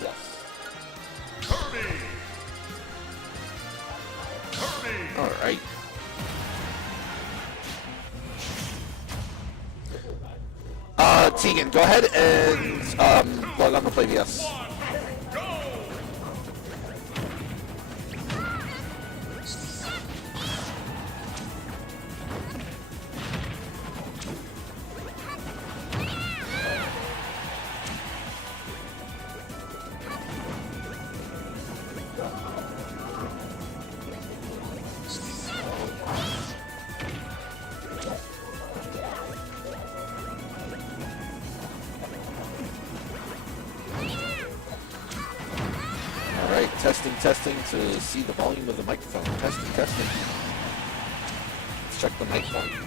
Yes. All right. Tegan, go ahead and log on to play VS. Testing to see the volume of the microphone. Testing. Let's check the mic volume.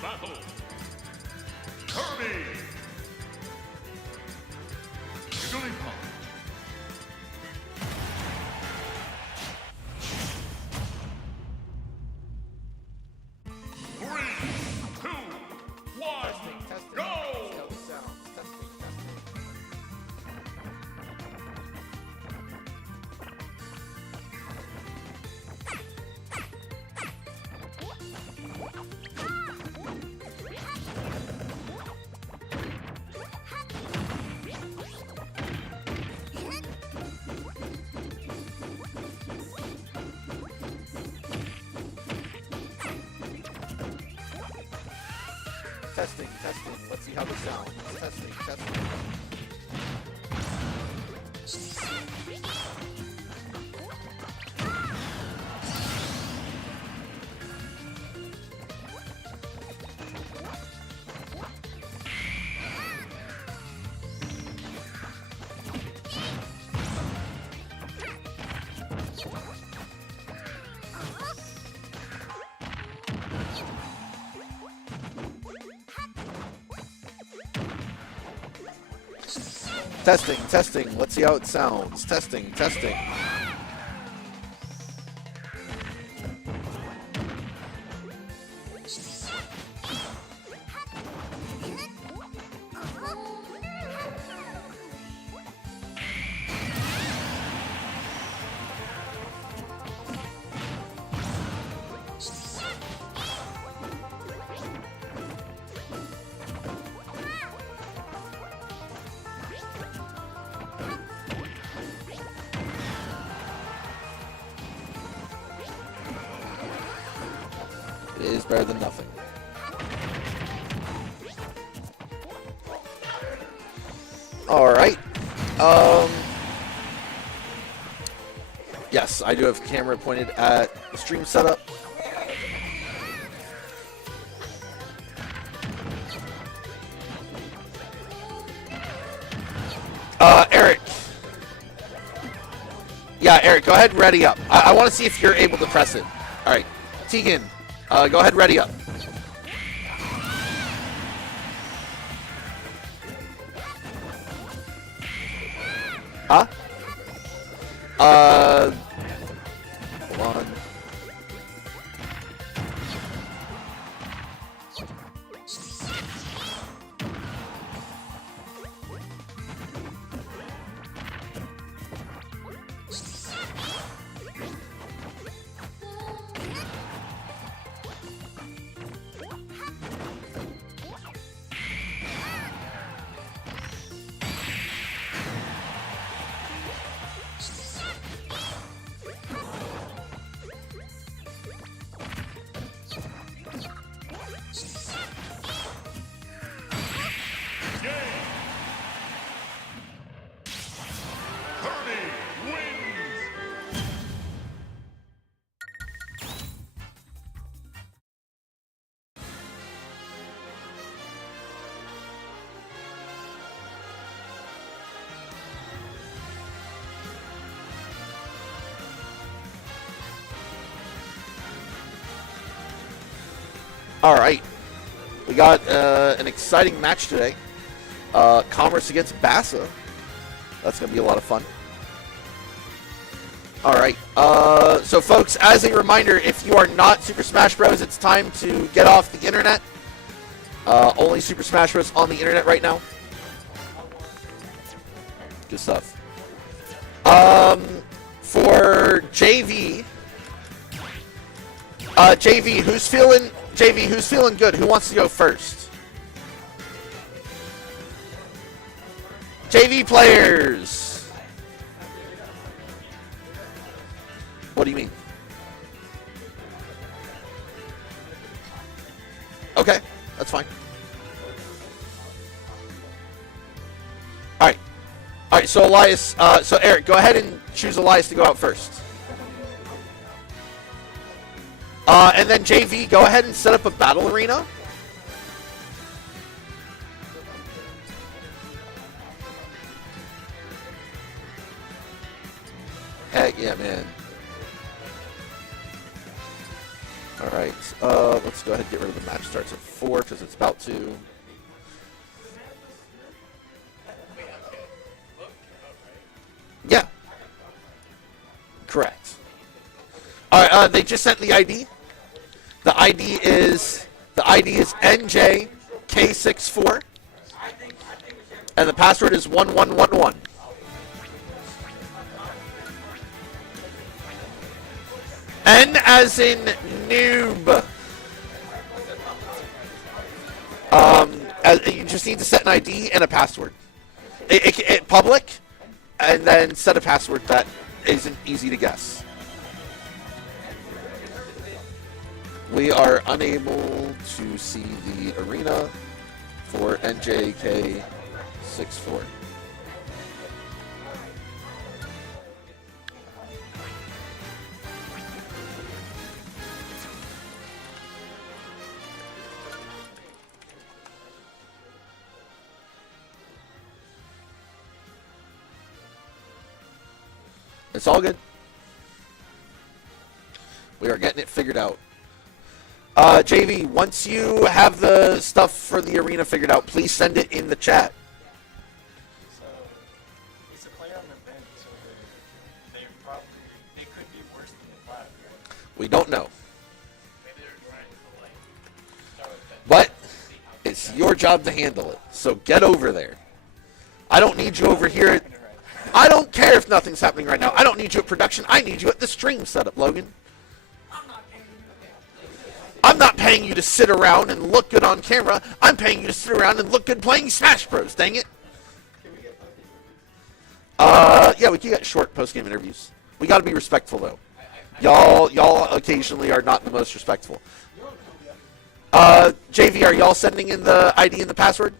Battle. Kirby. Jigglypuff. 3, 2, 1, go! Testing. Let's see how this sounds. Testing. Testing. Let's see how it sounds. Testing. It is better than nothing. Alright. Yes, I do have camera pointed at the stream setup. Eric. Yeah, Eric, go ahead and ready up. I want to see if you're able to press it. Alright. Tegan, go ahead, ready up. Huh? Hold on. All right. We got an exciting match today. Commerce against Bassa. That's going to be a lot of fun. All right. So, folks, as a reminder, if you are not Super Smash Bros., it's time to get off the internet. Only Super Smash Bros. On the internet right now. Good stuff. For JV, who's feeling good? Who wants to go first? JV players. What do you mean? Okay, that's fine. All right, so Elias, so Eric, go ahead and choose Elias to go out first. And then JV, go ahead and set up a battle arena. Heck yeah, man. All right, let's go ahead and get rid of the match starts at 4 because it's about to. Yeah. Correct. All right, they just sent the ID. The ID is NJK64, and the password is 1111. N as in noob. You just need to set an ID and a password. It public, and then set a password that isn't easy to guess. We are unable to see the arena for NJK64. It's all good. We are getting it figured out. JV, once you have the stuff for the arena figured out, please send it in the chat. So, it's a player on the bench, so they could be worse than the flat. We don't know. Maybe they're trying to, start with that. But it's your job to handle it. So get over there. I don't need you over here. I don't care if nothing's happening right now. I don't need you at production. I need you at the stream setup, Logan. I'm not paying you to sit around and look good on camera. I'm paying you to sit around and look good playing Smash Bros. Dang it. Yeah, we can get short post-game interviews. We got to be respectful, though. Y'all occasionally are not the most respectful. JV, are y'all sending in the ID and the password?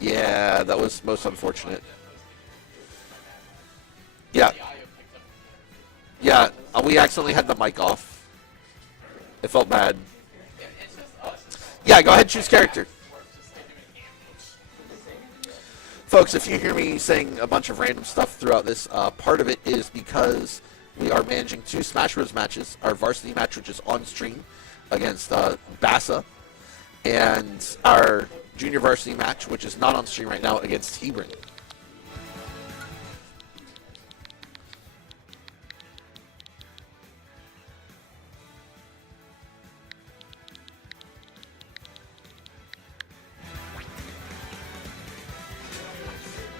Yeah, that was most unfortunate. Yeah. Yeah, we accidentally had the mic off. It felt bad. Yeah, go ahead and choose character. Folks, if you hear me saying a bunch of random stuff throughout this, part of it is because we are managing 2 Smash Bros. Matches. Our varsity match, which is on stream against Bassa, and our junior varsity match, which is not on stream right now, against Hebron.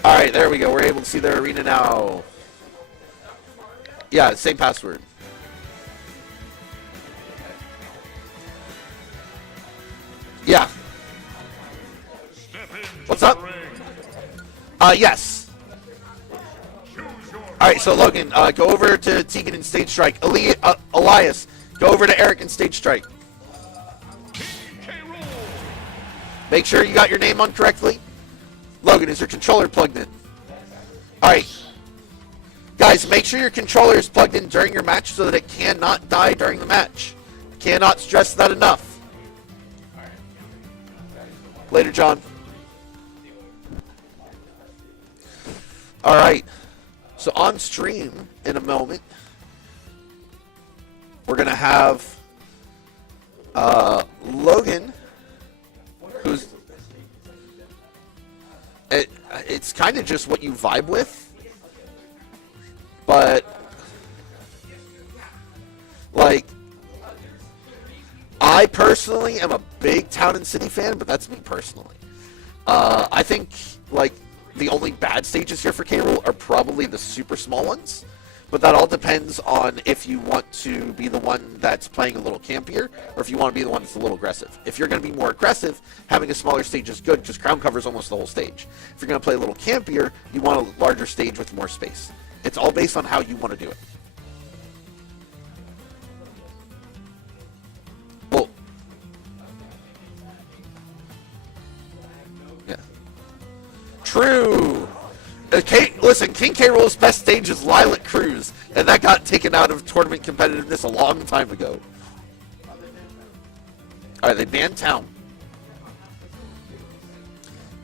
All right, there we go. We're able to see their arena now. Yeah, same password. Yeah. What's up? Yes. All right, so Logan, go over to Tegan and Stage Strike. Elias, go over to Eric and Stage Strike. Make sure you got your name on correctly. Logan, is your controller plugged in? All right. Guys, make sure your controller is plugged in during your match so that it cannot die during the match. Cannot stress that enough. Later, John. All right. So on stream in a moment, we're going to have Logan, who's... It's kind of just what you vibe with, but like, I personally am a big Town and City fan, but that's me personally. I think like the only bad stages here for K. Rool are probably the super small ones, but that all depends on if you want to be the one that's playing a little campier, or if you want to be the one that's a little aggressive. If you're going to be more aggressive, having a smaller stage is good, because crown covers almost the whole stage. If you're going to play a little campier, you want a larger stage with more space. It's all based on how you want to do it. Well, yeah. True. Listen, King K. Rool's best stage is Lilac Cruise, and that got taken out of tournament competitiveness a long time ago. Alright, they banned Town.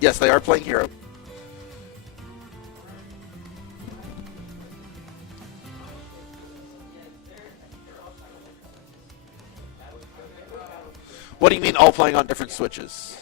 Yes, they are playing Hero. What do you mean all playing on different switches?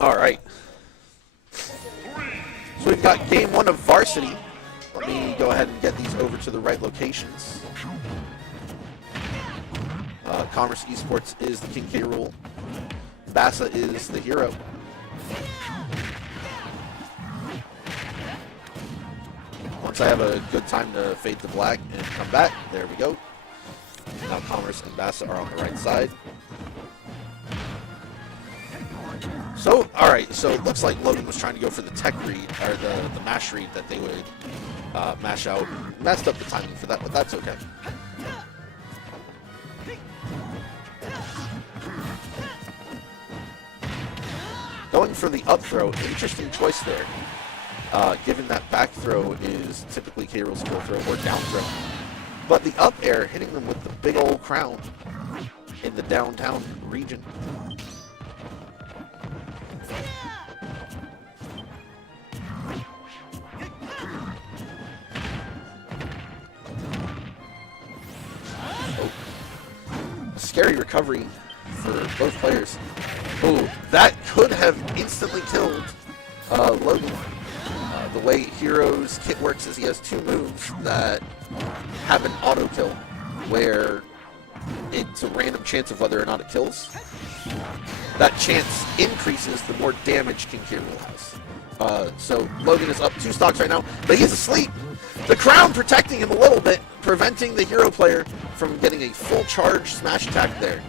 All right. So we've got game one of Varsity. Let me go ahead and get these over to the right locations. Commerce Esports is the King K. Rool. Bassa is the Hero. Once I have a good time to fade to black and come back, there we go. Now Commerce and Bassa are on the right side. So, alright, so it looks like Logan was trying to go for the tech read, or the mash read that they would mash out. Messed up the timing for that, but that's okay. Going for the up throw, interesting choice there. Given that back throw is typically K. Rool's full throw or down throw. But the up air hitting them with the big old crown in the downtown region. Scary recovery for both players. Oh, that could have instantly killed Logan. The way Hero's kit works is he has two moves that have an auto kill, where it's a random chance of whether or not it kills. That chance increases the more damage King K. Rool has. So Logan is up 2 stocks right now, but he's asleep. The crown protecting him a little bit, preventing the Hero player from getting a full charge smash attack there.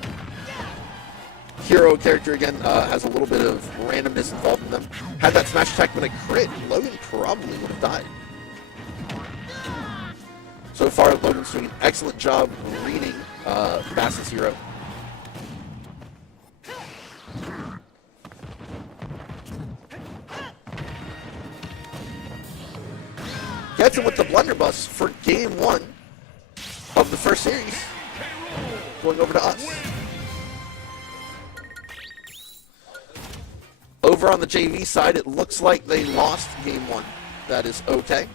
Hero character again has a little bit of randomness involved in them. Had that smash attack been a crit, Logan probably would have died. So far, Logan's doing an excellent job reading Bassa's Hero. Gets him with the blunderbuss for game 1 of the first series. Going over to us. Over on the JV side, it looks like they lost game 1. That is okay.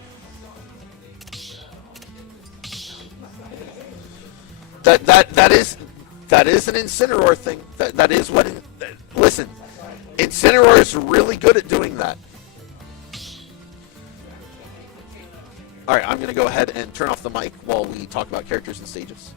That is an Incineroar thing. That is what. Listen, Incineroar is really good at doing that. All right, I'm going to go ahead and turn off the mic while we talk about characters and stages.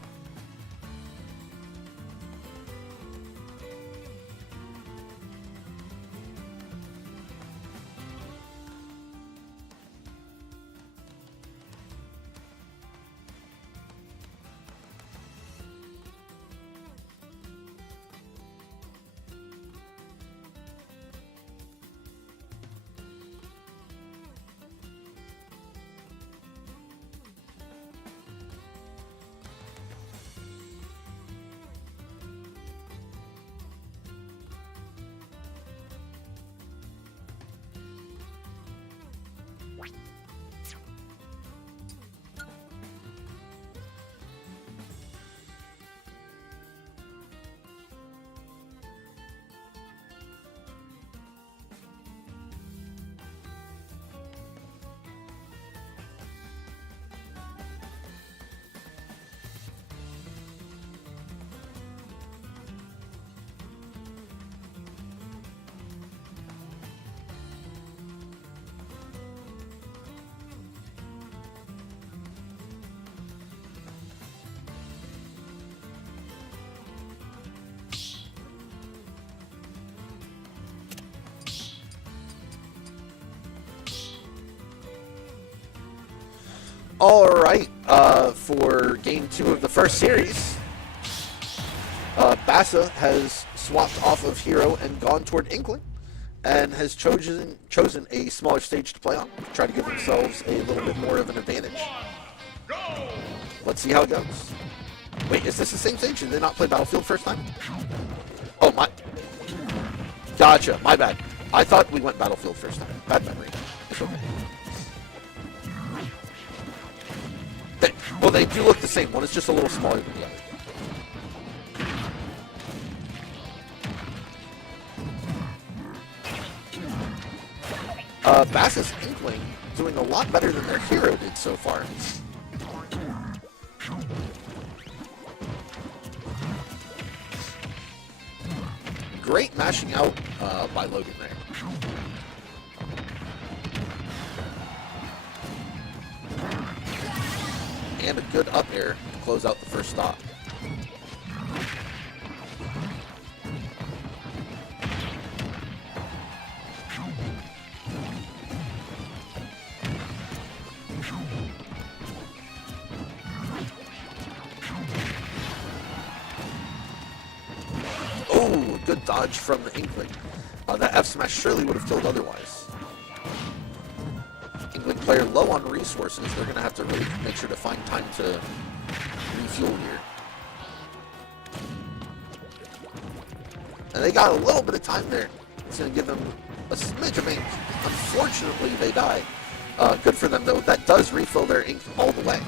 All right, for game 2 of the first series, Bassa has swapped off of Hero and gone toward Inkling, and has chosen a smaller stage to play on, to try to give themselves a little bit more of an advantage. Let's see how it goes. Wait, is this the same stage? Did they not play Battlefield first time? Oh, my. Gotcha, my bad. I thought we went Battlefield first time. Bad memory. It's okay. Well, they do look the same. One is just a little smaller than the other. Bassa's Inkling doing a lot better than their Hero did so far. Great mashing out by Logan there. And a good up air to close out the first stop. Oh, good dodge from the Inkling. That F smash surely would have killed otherwise. Inkling player low on resources. They're going to have to really make sure to find time to refuel here. And they got a little bit of time there. It's going to give them a smidge of ink. Unfortunately, they die. Good for them, though. That does refill their ink all the way.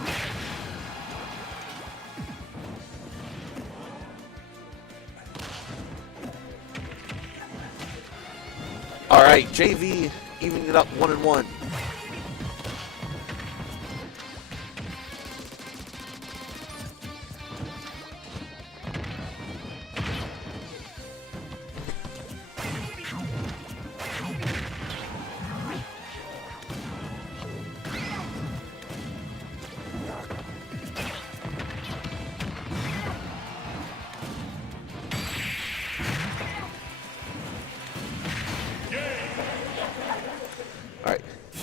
All right, JV evening it up 1-1.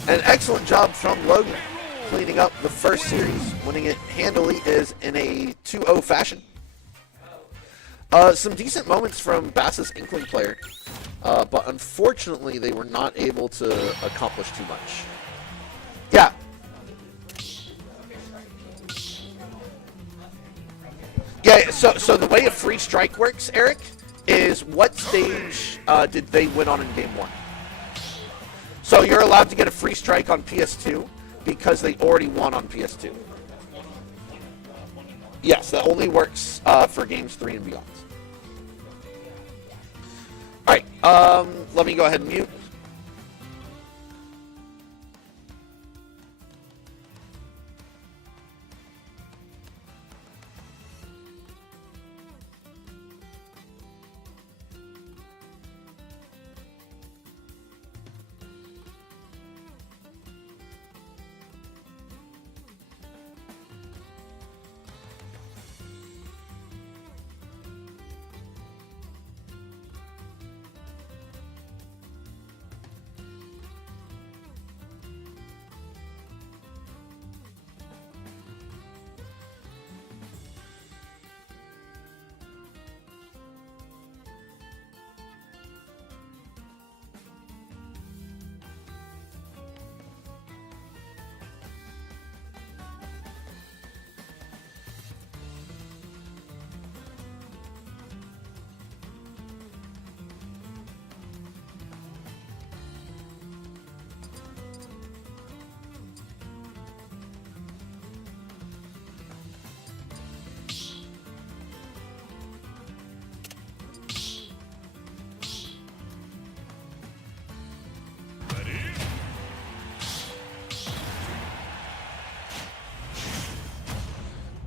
An excellent job from Logan, cleaning up the first series, winning it handily is in a 2-0 fashion. Some decent moments from Bassa's Inkling player, but unfortunately they were not able to accomplish too much. Yeah. Yeah, so the way a free strike works, Eric, is what stage did they win on in game 1? So you're allowed to get a free strike on PS2 because they already won on PS2. Yes, that only works for games 3 and beyond. Alright, let me go ahead and mute.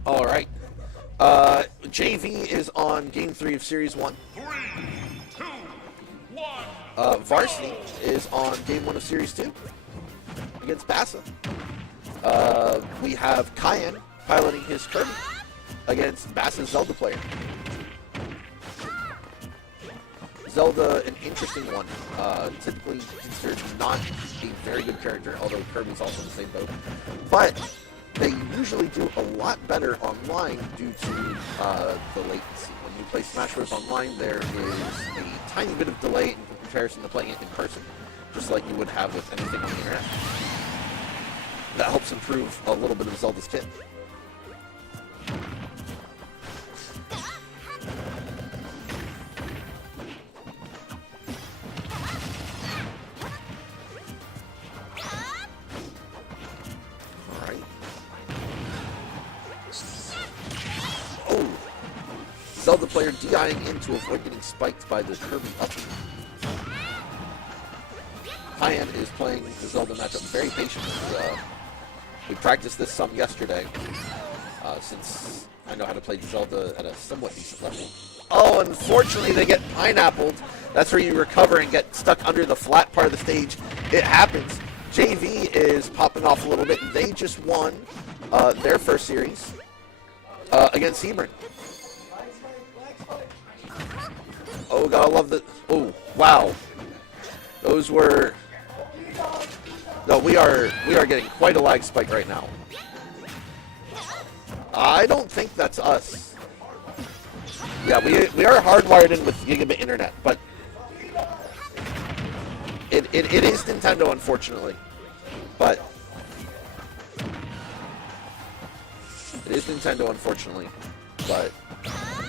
All right. JV is on Game 3 of Series 1. 3, 2, 1. Varsity is on Game 1 of Series 2 against Bassa. We have Cayenne piloting his Kirby against Bassa's Zelda player. Zelda, an interesting one. Typically considered not a very good character, although Kirby's also in the same boat. But they usually do a lot better online due to the latency. When you play Smash Bros. Online, there is a tiny bit of delay in comparison to playing it in person, just like you would have with anything on the internet. That helps improve a little bit of Zelda's kit. Zelda player DIing in to avoid getting spiked by the Kirby up. Cayenne is playing the Zelda matchup very patiently. We practiced this some yesterday, since I know how to play Zelda at a somewhat decent level. Oh, unfortunately they get pineappled. That's where you recover and get stuck under the flat part of the stage. It happens. JV is popping off a little bit. They just won their first series against Hebron. Oh, gotta love the... Oh, wow. Those were... No, we are getting quite a lag spike right now. I don't think that's us. Yeah, we are hardwired in with gigabit internet, but... It is Nintendo, unfortunately. But... It is Nintendo, unfortunately. But...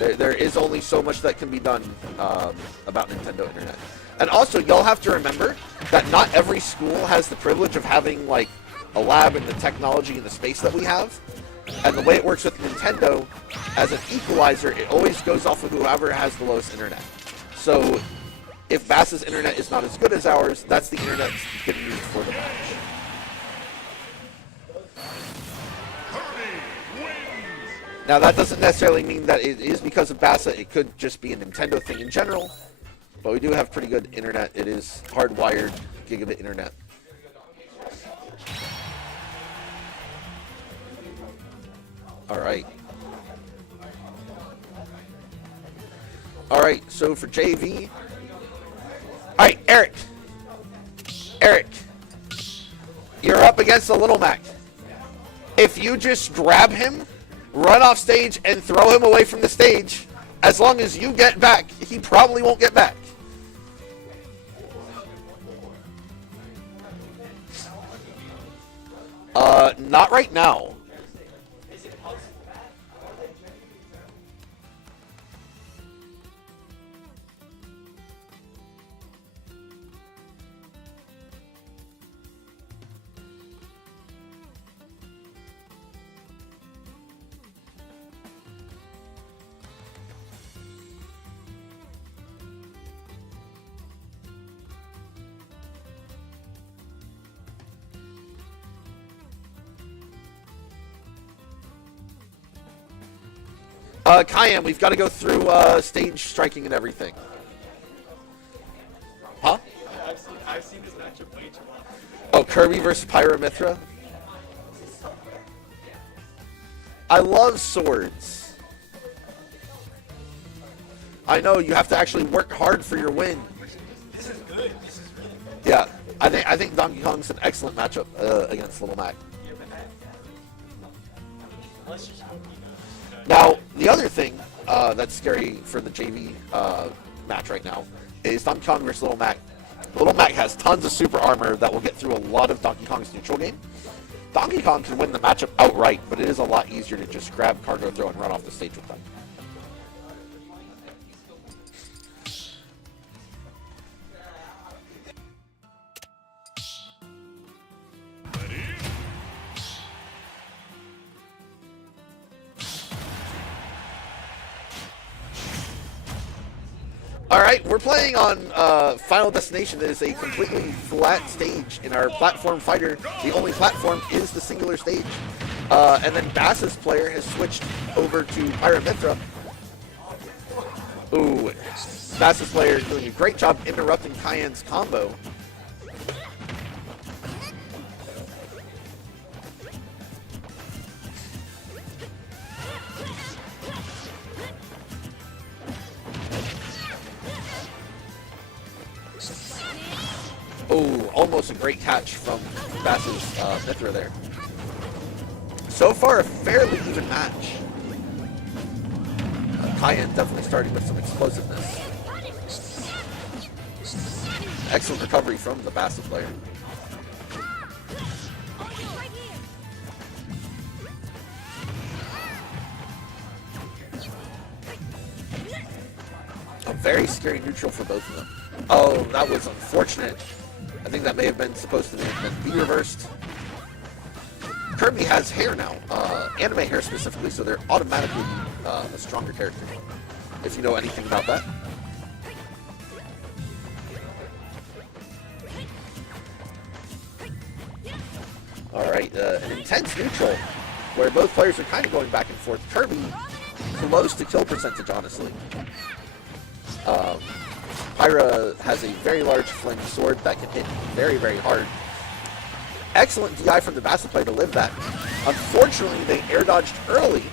There is only so much that can be done about Nintendo Internet. And also, y'all have to remember that not every school has the privilege of having, like, a lab and the technology and the space that we have. And the way it works with Nintendo, as an equalizer, it always goes off of whoever has the lowest internet. So, if Bass's internet is not as good as ours, that's the internet getting used for the match. Now, that doesn't necessarily mean that it is because of Bassa. It could just be a Nintendo thing in general. But we do have pretty good internet. It is hardwired gigabit internet. Alright. Alright, so for JV... Alright, Eric. Eric. You're up against the Little Mac. If you just grab him... run off stage and throw him away from the stage, as long as you get back, he probably won't get back. Not right now. Cayenne, we've got to go through stage striking and everything. Huh? I've seen this matchup way too often. Oh, Kirby versus Pyramithra? I love swords. I know, you have to actually work hard for your win. This is good. This is really good. Yeah, I think Donkey Kong's an excellent matchup against Little Mac. Yeah, but let's just hope he knows. Now, the other thing that's scary for the JV match right now is Donkey Kong versus Little Mac. Little Mac has tons of super armor that will get through a lot of Donkey Kong's neutral game. Donkey Kong can win the matchup outright, but it is a lot easier to just grab cargo throw and run off the stage with them. Alright, we're playing on Final Destination. That is a completely flat stage. In our platform fighter, the only platform is the singular stage. And then Bass's player has switched over to Pyramithra. Ooh, Bass's player is doing a great job interrupting Cayenne's combo. Oh, almost a great catch from Bass's Mithra there. So far, a fairly even match. Cayenne definitely starting with some explosiveness. Excellent recovery from the Bassa player. A very scary neutral for both of them. Oh, that was unfortunate. I think that may have been supposed to be reversed. Kirby has hair now, anime hair specifically, so they're automatically a stronger character, if you know anything about that. Alright, an intense neutral, where both players are kind of going back and forth. Kirby, close to kill percentage, honestly. Pyra has a very large flaming sword that can hit very, very hard. Excellent DI from the Bassa player to live that. Unfortunately, they air dodged early,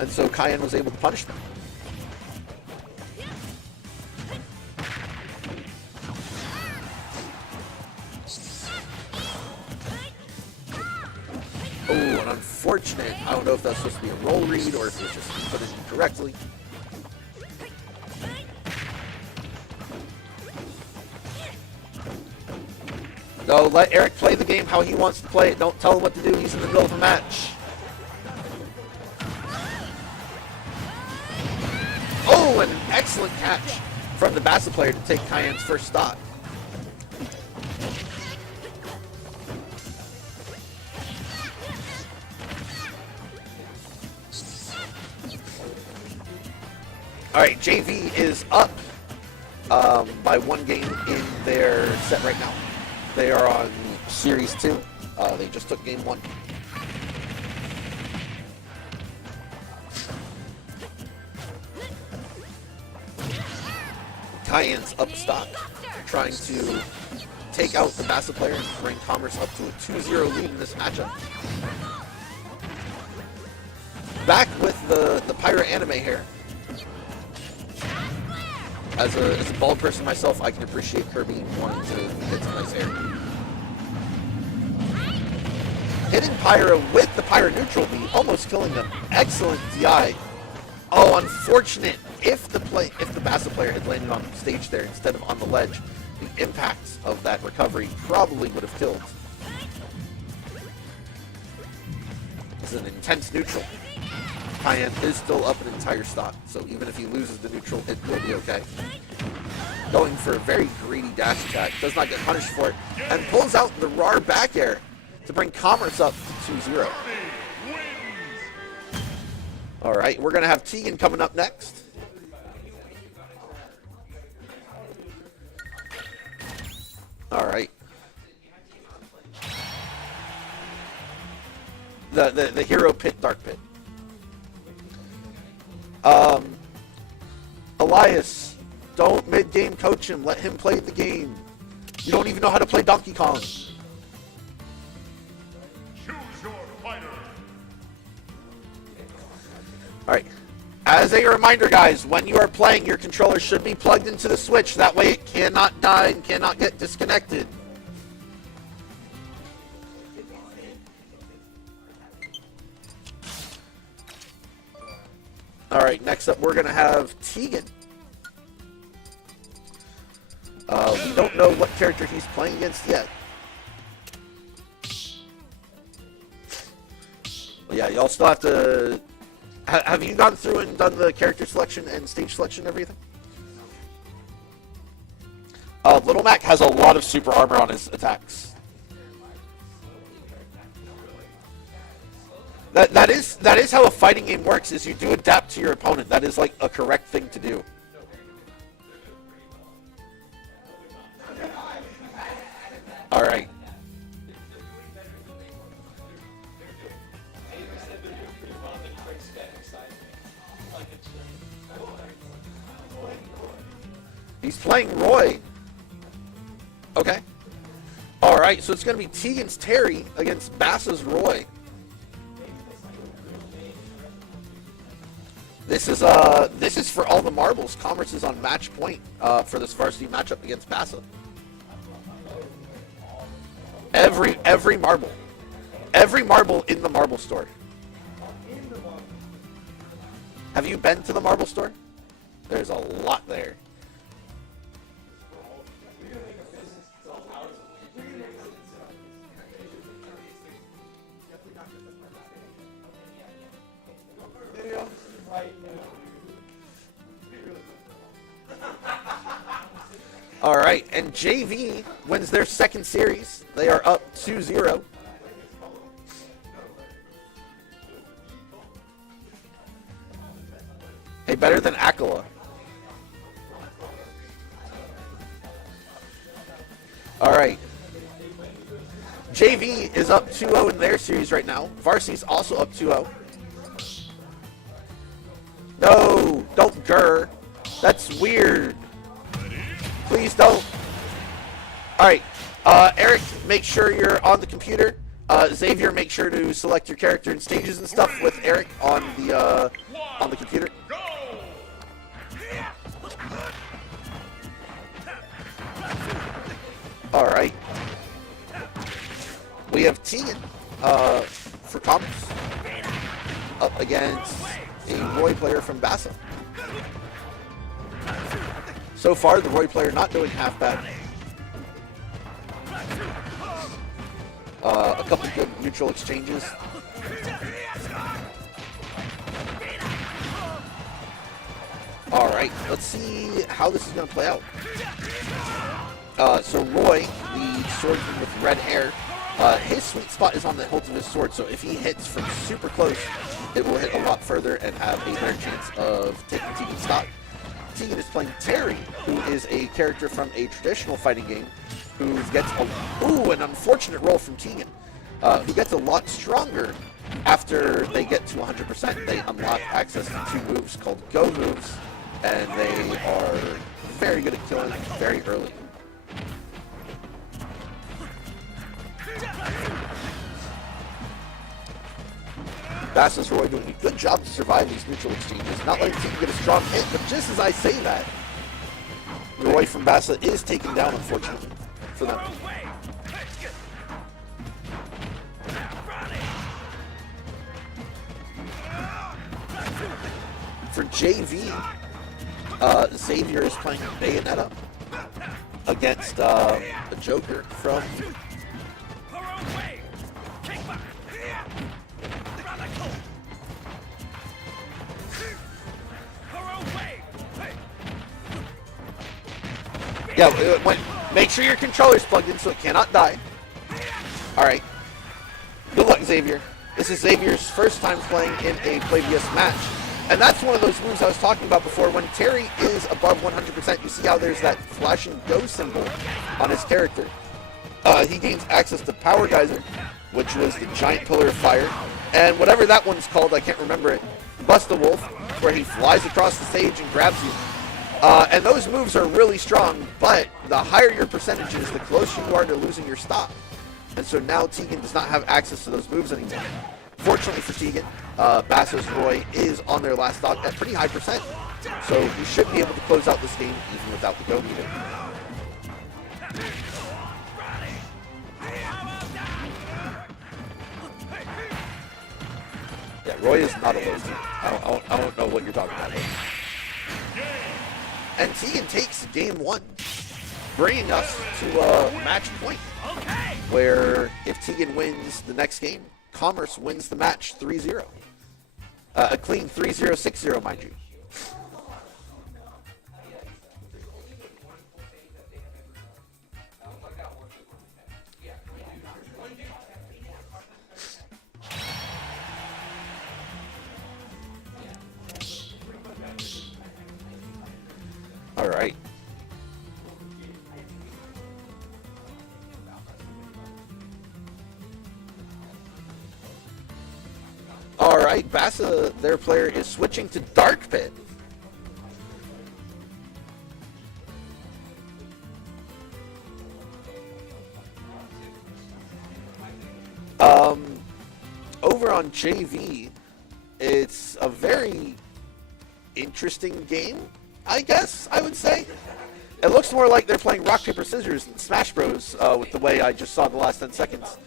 and so Cayenne was able to punish them. Oh, an unfortunate. I don't know if that's supposed to be a roll read or if it was just put in incorrectly. No, let Eric play the game how he wants to play it. Don't tell him what to do. He's in the middle of a match. Oh, and an excellent catch from the Bassa player to take Cayenne's first stock. All right, JV is up by one game in their set right now. They are on Series 2. They just took Game 1. Cayenne's up stock, trying to take out the Bassa player and bring Commerce up to a 2-0 lead in this matchup. Back with the Pyra anime hair. As a bald person myself, I can appreciate Kirby wanting to get some nice hair. Hitting Pyra with the Pyra neutral beat, almost killing them. Excellent DI. Oh, unfortunate. If the Bassa player had landed on stage there instead of on the ledge, the impact of that recovery probably would have killed. This is an intense neutral. Cayenne is still up an entire stock, so even if he loses the neutral, it will be okay. Going for a very greedy dash attack, does not get punished for it, and pulls out the RAR back air to bring Commerce up to 2-0. Alright, we're going to have Tegan coming up next. Alright. The hero pit, dark pit. Elias, don't mid-game coach him. Let him play the game. You don't even know how to play Donkey Kong. Choose your fighter. Alright. As a reminder, guys, when you are playing, your controller should be plugged into the Switch. That way it cannot die and cannot get disconnected. Alright, next up we're going to have Tegan. We don't know what character he's playing against yet. Well, yeah, y'all still have to... Have you gone through and done the character selection and stage selection and everything? Little Mac has a lot of super armor on his attacks. That is how a fighting game works, is you do adapt to your opponent. That is like a correct thing to do. Alright. He's playing Roy. Okay. Alright, so it's going to be Tegan's Terry against Bassa's Roy. This is for all the marbles. Commerce is on match point for this varsity matchup against Bassa. Every marble. Every marble in the marble store. Have you been to the marble store? There's a lot there. All right, and JV wins their second series. They are up 2-0. Hey, better than Akala. All right. JV is up 2-0 in their series right now. Varsy's also up 2-0. No, don't grr. That's weird. Please don't. All right. Eric, make sure you're on the computer. Xavier, make sure to select your character and stages and stuff with Eric on the computer. All right. We have Tegan for Commerce up against a Roy player from Bassa. So far, the Roy player not doing half bad. A couple good neutral exchanges. All right, let's see how this is going to play out. So Roy, the swordsman with red hair, his sweet spot is on the hilt of his sword, so if he hits from super close, it will hit a lot further and have a better chance of taking Tegan's stock. Tegan is playing Terry, who is a character from a traditional fighting game, who gets an unfortunate roll from Tegan, who gets a lot stronger after they get to 100%. They unlock access to 2 moves called Go moves, and they are very good at killing very early. Bassa's Roy doing a good job to survive these neutral exchanges, not letting Tegan get a strong hit, but just as I say that, Roy from Bassa is taken down, unfortunately, for them. For JV, Xavier is playing Bayonetta against a Joker from make sure your controller's plugged in so it cannot die. Alright. Good luck, Xavier. This is Xavier's first time playing in a Play vs match. And that's one of those moves I was talking about before. When Terry is above 100%, you see how there's that flashing go symbol on his character. He gains access to Power Geyser, which was the giant pillar of fire. And whatever that one's called, I can't remember it. Bust a Wolf, where he flies across the stage and grabs you. And those moves are really strong, but the higher your percentage is, the closer you are to losing your stock. And so now Tegan does not have access to those moves anymore. Fortunately for Tegan, Bassa's Roy is on their last stock at pretty high percent. So he should be able to close out this game even without the go meter. Yeah, Roy is not a low team. I don't know what you're talking about. And Tegan takes game 1, bringing us to a match point, where if Tegan wins the next game, Commerce wins the match 3-0. A clean 3-0, 6-0, mind you. All right. All right, Bassa, their player, is switching to Dark Pit. Over on JV, it's a very interesting game, I guess I would say. It looks more like they're playing rock, paper, scissors than Smash Bros. With the way I just saw the last 10 seconds.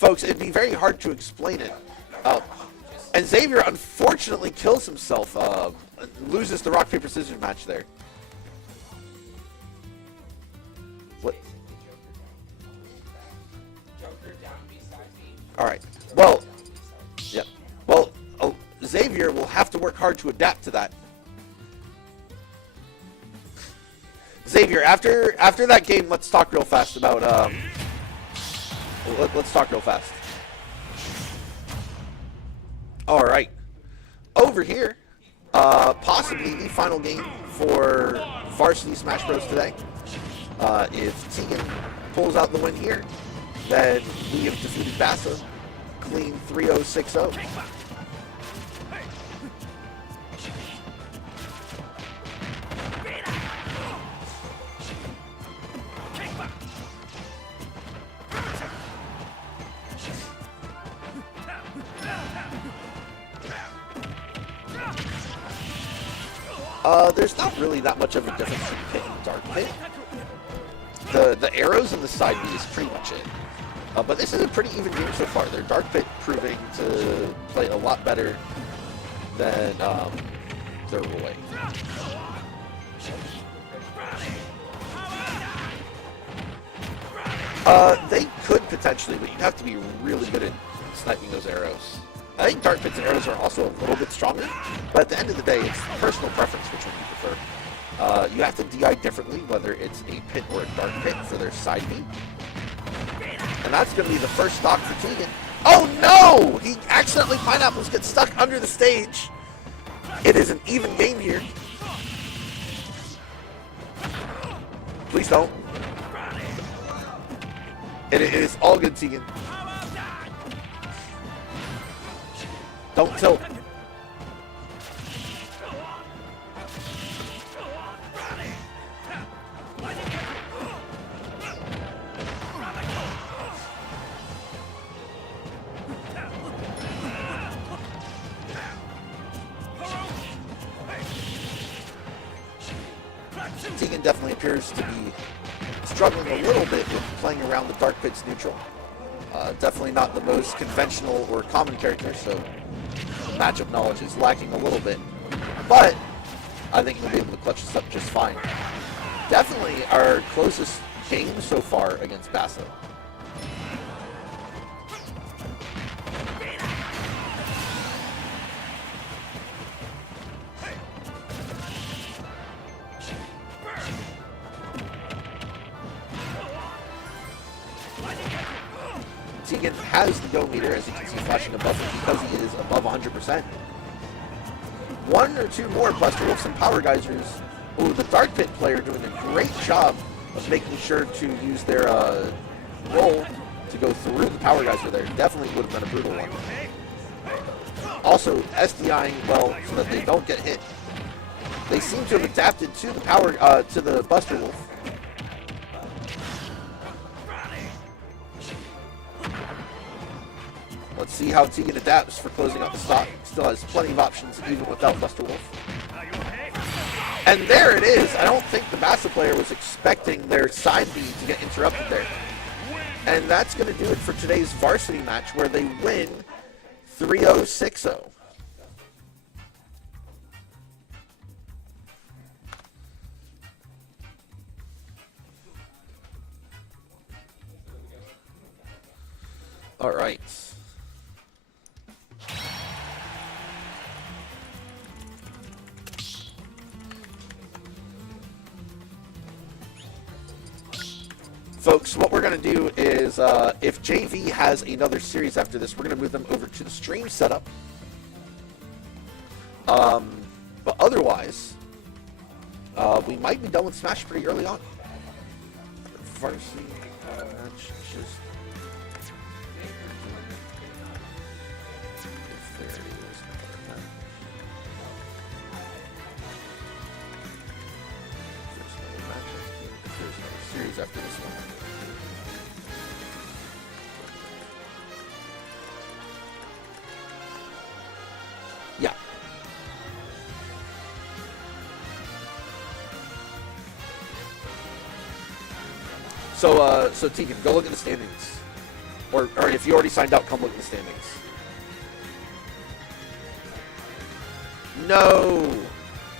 Folks, it'd be very hard to explain it. And Xavier unfortunately kills himself, loses the rock, paper, scissors match there. What? Alright, well, yeah. Well, Xavier will have to work hard to adapt to that. Xavier, after that game, let's talk real fast about, let's talk real fast. Alright, over here, possibly the final game for Varsity Smash Bros. Today. If Tegan pulls out the win here, then we have defeated Bassa. Clean 3-0, 6-0. There's not really that much of a difference between Pit and Dark Pit. The arrows and the side B is pretty much it. But this is a pretty even game so far. Their Dark Pit proving to play a lot better than their Roy. They could potentially, but you'd have to be really good at sniping those arrows. I think Dark Pit's arrows are also a little bit stronger, but at the end of the day, it's personal preference which one you prefer. You have to DI differently, whether it's a Pit or a Dark Pit for their side B. And that's going to be the first stock for Tegan. Oh no! He accidentally pineapples get stuck under the stage. It is an even game here. Please don't. It is all good, Tegan. Don't tilt. Tegan definitely appears to be struggling a little bit with playing around the Dark Pit's neutral. Definitely not the most conventional or common character, so matchup knowledge is lacking a little bit. But I think he'll be able to clutch this up just fine. Definitely our closest game so far against Bassa. Tegan has the go meter, as you can see flashing above him, because he is above 100%. One or two more Buster Wolves and Power Geysers. Ooh, the Dark Pit player doing a great job of making sure to use their roll to go through the Power Geyser there. Definitely would have been a brutal one. Also, SDIing well so that they don't get hit. They seem to have adapted to the to the Buster Wolf. Let's see how Tegan adapts for closing out the stock. Still has plenty of options even without Buster Wolf. And there it is. I don't think the Bassa player was expecting their side B to get interrupted there. And that's going to do it for today's varsity match, where they win 3-0, 6-0. All right. Folks, what we're going to do is, if JV has another series after this, we're going to move them over to the stream setup. But otherwise, we might be done with Smash pretty early on. Varsity match, just... If there is another match. If there's another series after this one. Yeah. So Tegan, go look at the standings. Or if you already signed out, come look at the standings. No!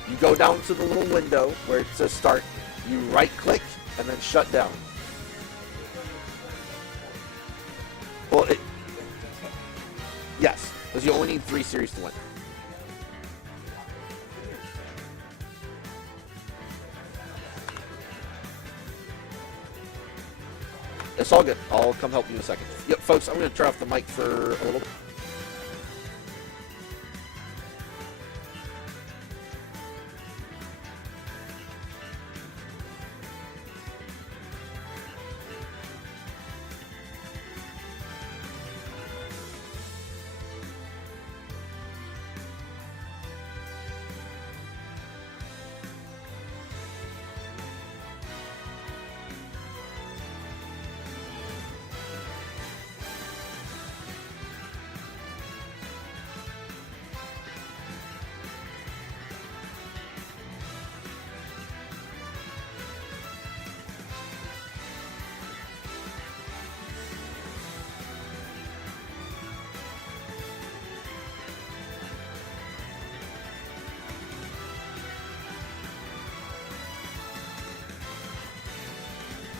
You go down to the little window where it says start, you right-click, and then shut down. Well, yes, because you only need 3 series to win. It's all good. I'll come help you in a second. Yep, folks, I'm going to turn off the mic for a little bit.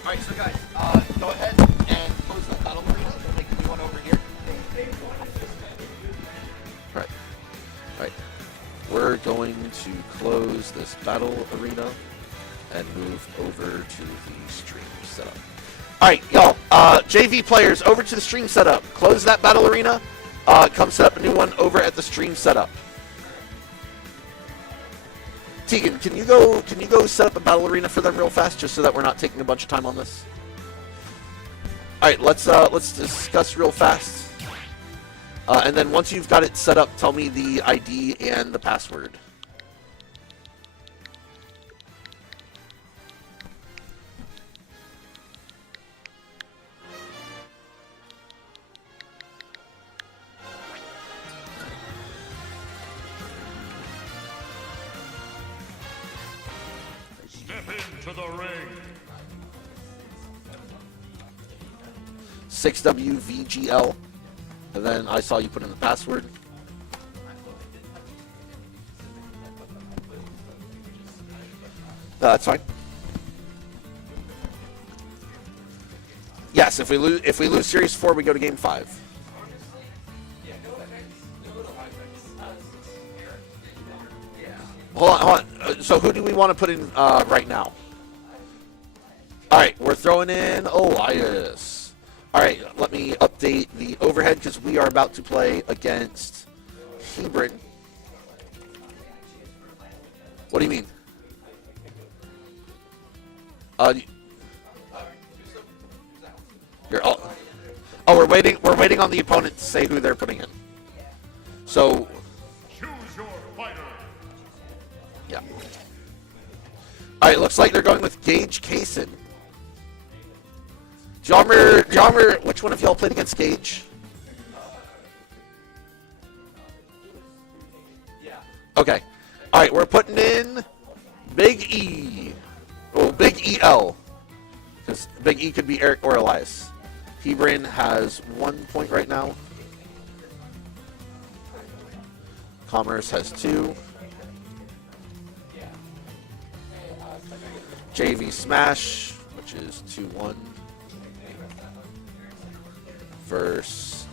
Alright, so guys, go ahead and close that battle arena. We'll make a new one over here. Alright. We're going to close this battle arena and move over to the stream setup. Alright, y'all, JV players, over to the stream setup. Close that battle arena. Come set up a new one over at the stream setup. Tegan, can you go set up a battle arena for them real fast, just so that we're not taking a bunch of time on this? All right, let's discuss real fast, and then once you've got it set up, tell me the ID and the password. Step into the ring. 6WVGL, and then I saw you put in the password. That's fine. Yes, if we lose Series 4, we go to Game 5. Hold on. So who do we want to put in right now? All right, we're throwing in Elias. All right, let me update the overhead because we are about to play against Hebron. What do you mean? We're waiting on the opponent to say who they're putting in. So. Choose your fighter. Yeah. All right, looks like they're going with Gage Kaysen. Do y'all remember which one of y'all played against Gage? Yeah. Okay. All right, we're putting in Big E. Well, Big EL. Because Big E could be Eric or Elias. Hebron has 1 point right now. Commerce has 2. JV Smash, which is 2-1. Verse.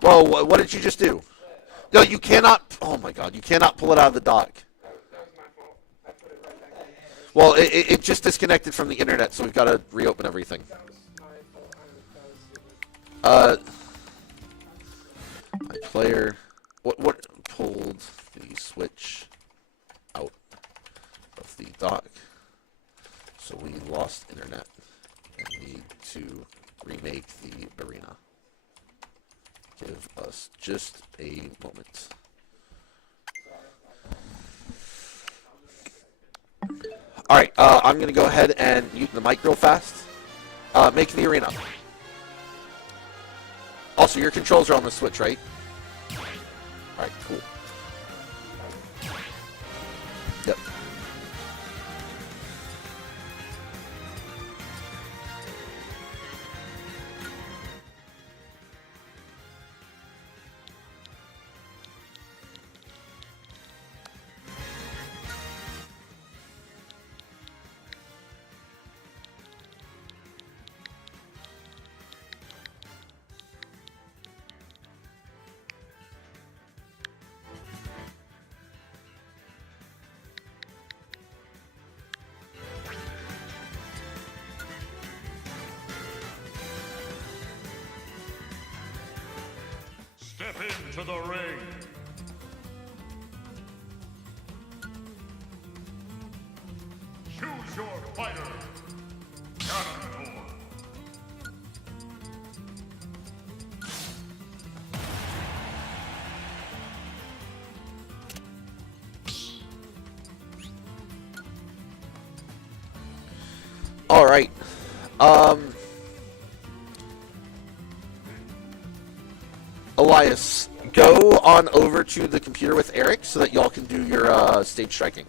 Whoa, what did you just do? No, you cannot. Oh my God, you cannot pull it out of the dock. Well, it just disconnected from the internet, so we've got to reopen everything. My player, what pulled the switch out of the dock? So we lost internet and need to remake the arena. Give us just a moment. All right, I'm going to go ahead and mute the mic real fast. Make the arena. Also, your controls are on the Switch, right? All right, cool. Yep. into the ring. Choose your fighter. Ganondorf. All right. Elias, go on over to the computer with Eric so that y'all can do your stage striking.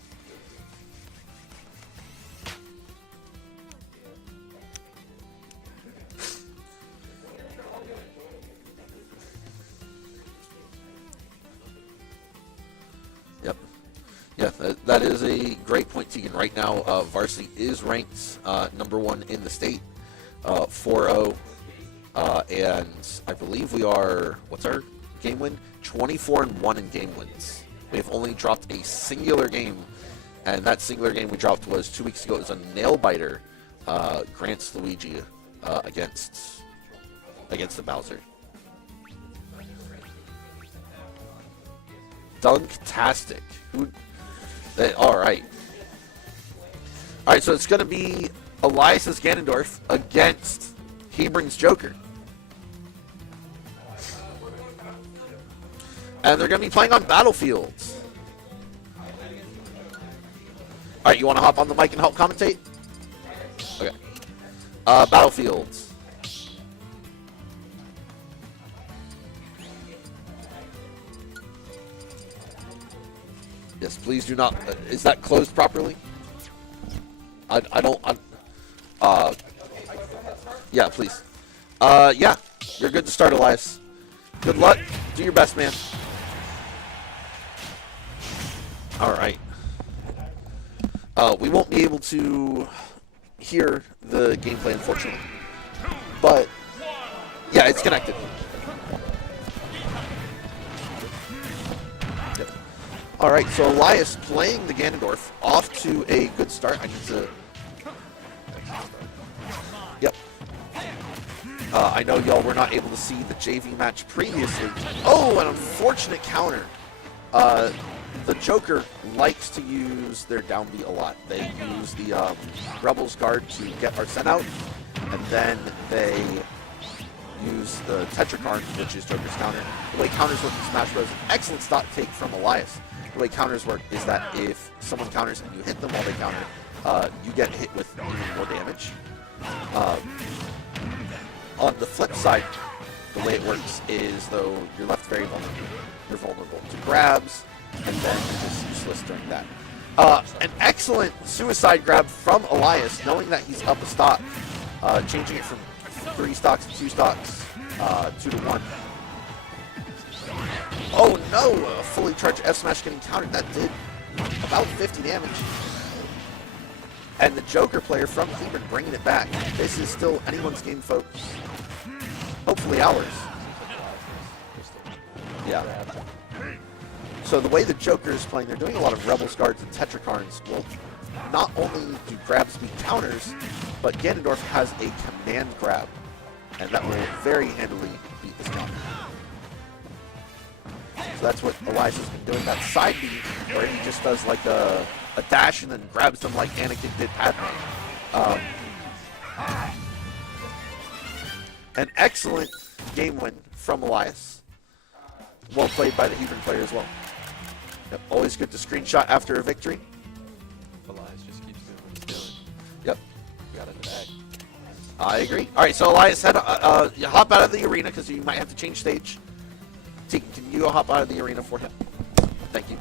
Yep. Yeah, that is a great point, Tegan. Right now, Varsity is ranked number 1 in the state, 4-0. And I believe we are, what's our game win? 24-1 in game wins. We have only dropped a singular game, and that singular game we dropped was 2 weeks ago. It was a nail-biter, Grants Luigi against the Bowser. Dunktastic. All right. All right, so it's going to be Elias's Ganondorf against Hebron's Joker. And they're going to be playing on battlefields. All right, you want to hop on the mic and help commentate? Okay. Battlefields. Yes, please do not. Is that closed properly? I don't. Yeah, please. Yeah, you're good to start, Elias. Good luck. Do your best, man. All right. We won't be able to hear the gameplay, unfortunately. But, yeah, it's connected. Yep. All right, so Elias playing the Ganondorf off to a good start. I need to... Yep. I know y'all were not able to see the JV match previously. Oh, an unfortunate counter. The Joker likes to use their down B a lot. They use the Rebels guard to get Arsene out, and then they use the Tetrakarn, which is Joker's counter. The way counters work in Smash Bros. An excellent stock take from Elias. The way counters work is that if someone counters and you hit them while they counter, you get hit with even more damage. On the flip side, the way it works is, though, you're left very vulnerable. You're vulnerable to grabs, and then you're just useless during that. An excellent suicide grab from Elias, knowing that he's up a stock, changing it from 3 stocks to 2 stocks, 2 to 1. Oh no! A fully charged F smash getting countered. That did about 50 damage. And the Joker player from Hebron bringing it back. This is still anyone's game, folks. Hopefully ours. Yeah. So the way the Joker is playing, they're doing a lot of Rebels guards and Tetrakarns. Well, not only do grabs beat counters, but Ganondorf has a command grab. And that will very handily beat this counter. So that's what Elias has been doing. That side B, where he just does like a dash and then grabs them like Anakin did Padme. An excellent game win from Elias. Well played by the Hebron player as well. Yep, always good to screenshot after a victory. Elias just keeps doing what he's doing. Yep. Got in the bag. I agree. All right, so Elias, hop out of the arena because you might have to change stage. Tegan, can you hop out of the arena for him? Thank you.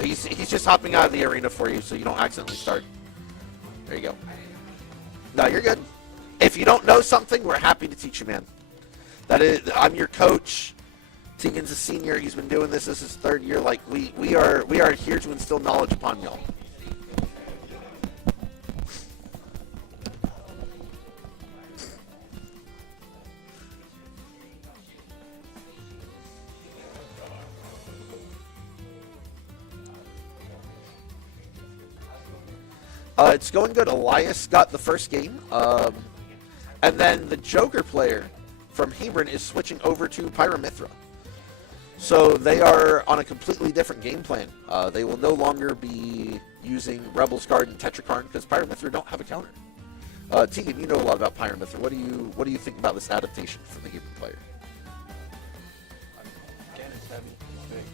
He's just hopping out of the arena for you so you don't accidentally start. There you go. No, you're good. If you don't know something, we're happy to teach you, man. I'm your coach. Tegan's a senior. He's been doing this. This is his 3rd year. Like we are here to instill knowledge upon y'all. It's going good. Elias got the first game. And then the Joker player from Hebron is switching over to Pyramithra. So they are on a completely different game plan. They will no longer be using Rebel's Guard and Tetrakarn because Pyramithra don't have a counter. Tegan, you know a lot about Pyramithra. What do you think about this adaptation from the Hebron player? Again, it's heavy, it's big.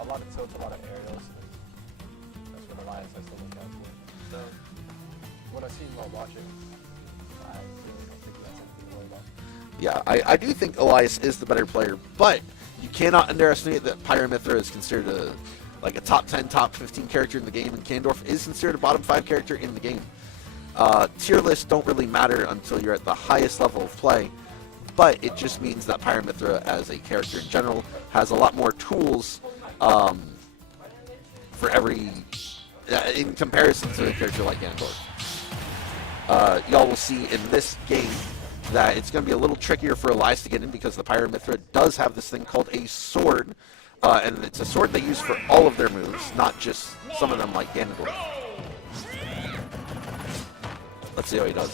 A lot of tilts, a lot of aerials. That's what Elias has to look out for. So, what I've seen while watching, I really don't think that's anything to worry about. Yeah, I do think Elias is the better player, but you cannot underestimate that Pyramithra is considered a top 10, top 15 character in the game, and Kandorf is considered a bottom 5 character in the game. Tier lists don't really matter until you're at the highest level of play, but it just means that Pyramithra as a character in general has a lot more tools for every, in comparison to a character like Ganondorf. Y'all will see in this game that it's going to be a little trickier for Elias to get in because the Pyramithra does have this thing called a sword, and it's a sword they use for all of their moves, not just some of them like Ganondorf. Let's see how he does.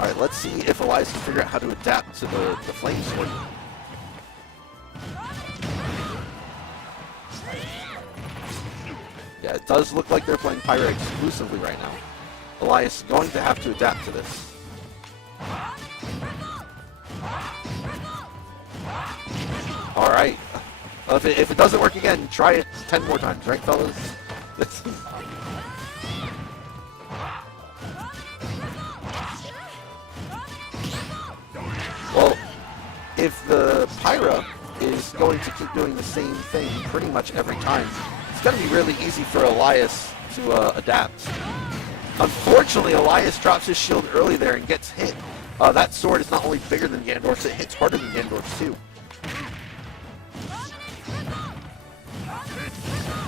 Alright, let's see if Elias can figure out how to adapt to the flame sword. Yeah, it does look like they're playing Pyra exclusively right now. Elias is going to have to adapt to this. Alright. Well, if it doesn't work again, try it 10 more times, right, fellas? Well, if the Pyra is going to keep doing the same thing pretty much every time, it's going to be really easy for Elias to adapt. Unfortunately, Elias drops his shield early there and gets hit. That sword is not only bigger than Ganondorf's, it hits harder than Ganondorf's too.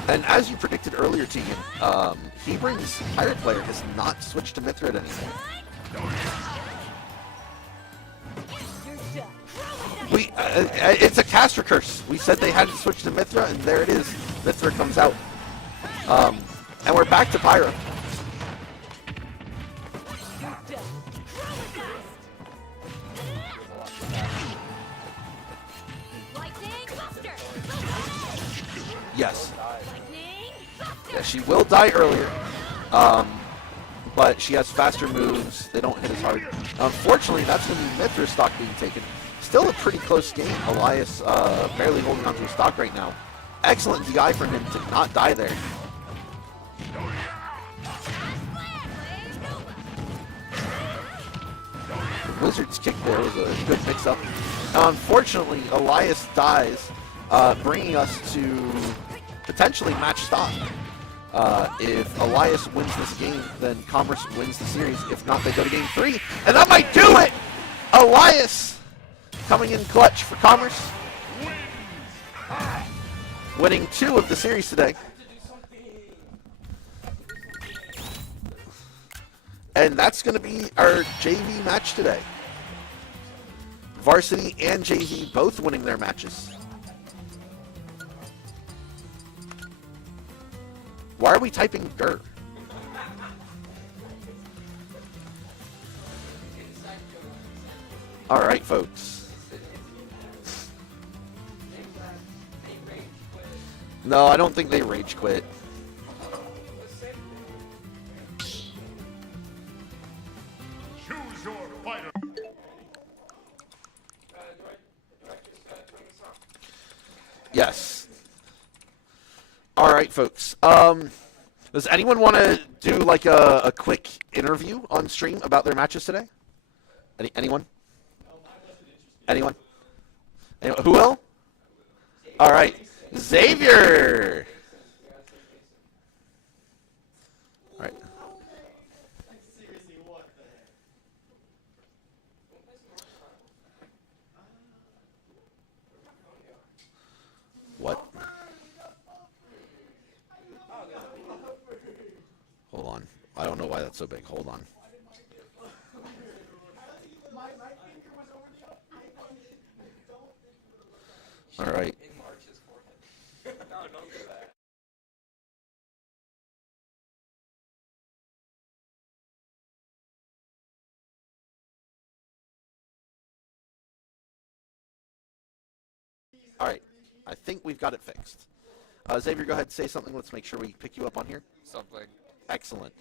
And as you predicted earlier, Tegan, Hebron's pirate player has not switched to Mithra at anything. It's a caster curse. We said they hadn't switched to Mithra, and there it is. Mithra comes out. And we're back to Pyra. Yes. Yeah, she will die earlier, but she has faster moves. They don't hit as hard. Unfortunately, that's going to be Mithra's stock being taken. Still a pretty close game. Elias barely holding onto his stock right now. Excellent DI for him to not die there. The Wizard's kick there was a good mix-up. Unfortunately, Elias dies, bringing us to potentially match stock. If Elias wins this game, then Commerce wins the series. If not, they go to game 3, and that might do it! Elias coming in clutch for Commerce, winning 2 of the series today. And that's going to be our JV match today. Varsity and JV both winning their matches. Why are we typing GER? Alright, folks. No, I don't think they rage quit. Choose your fighter. Yes. Alright, folks. Does anyone want to do like a quick interview on stream about their matches today? Anyone? Anyone? Who will? Alright. Xavier! Alright. What? Hold on. I don't know why that's so big. Hold on. All right. All right. I think we've got it fixed. Xavier, go ahead and say something. Let's make sure we pick you up on here. Something. Excellent.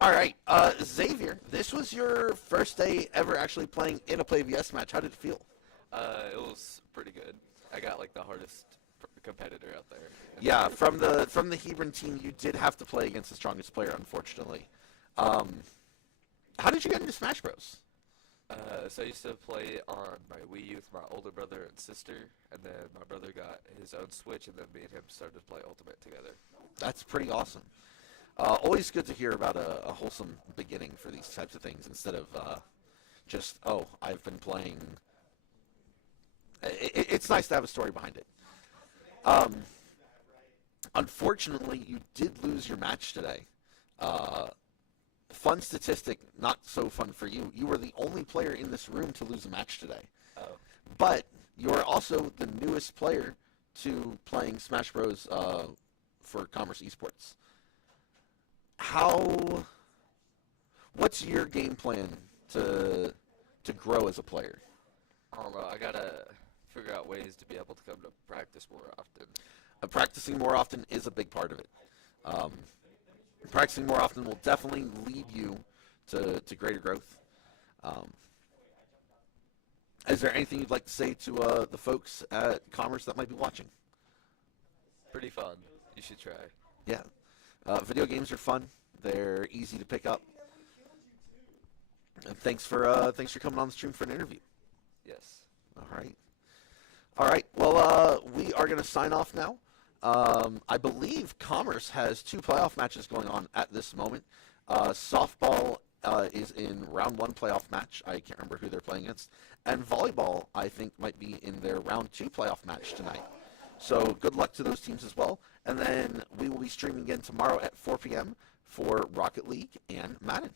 All right. Xavier, this was your first day ever actually playing in a Play VS match. How did it feel? It was pretty good. I got like the hardest competitor out there. Yeah, from the Hebron team, you did have to play against the strongest player, unfortunately. How did you get into Smash Bros? So I used to play on my Wii U with my older brother and sister, and then my brother got his own Switch, and then me and him started to play Ultimate together. That's pretty awesome. Always good to hear about a wholesome beginning for these types of things instead of just, oh, I've been playing. It's nice to have a story behind it. Unfortunately, you did lose your match today. Fun statistic, not so fun for you. You were the only player in this room to lose a match today. Oh. But you're also the newest player to playing Smash Bros. For Commerce Esports. What's your game plan to grow as a player? I don't know. I gotta figure out ways to be able to come to practice more often. Practicing more often is a big part of it. Practicing more often will definitely lead you to greater growth. Is there anything you'd like to say to the folks at Commerce that might be watching? Pretty fun. You should try. Yeah. Video games are fun. They're easy to pick up. And thanks for coming on the stream for an interview. Yes. All right. Well, we are going to sign off now. I believe Commerce has 2 playoff matches going on at this moment. Softball is in round 1 playoff match. I can't remember who they're playing against. And volleyball, I think, might be in their round 2 playoff match tonight. So good luck to those teams as well. And then we will be streaming again tomorrow at 4 p.m. for Rocket League and Madden.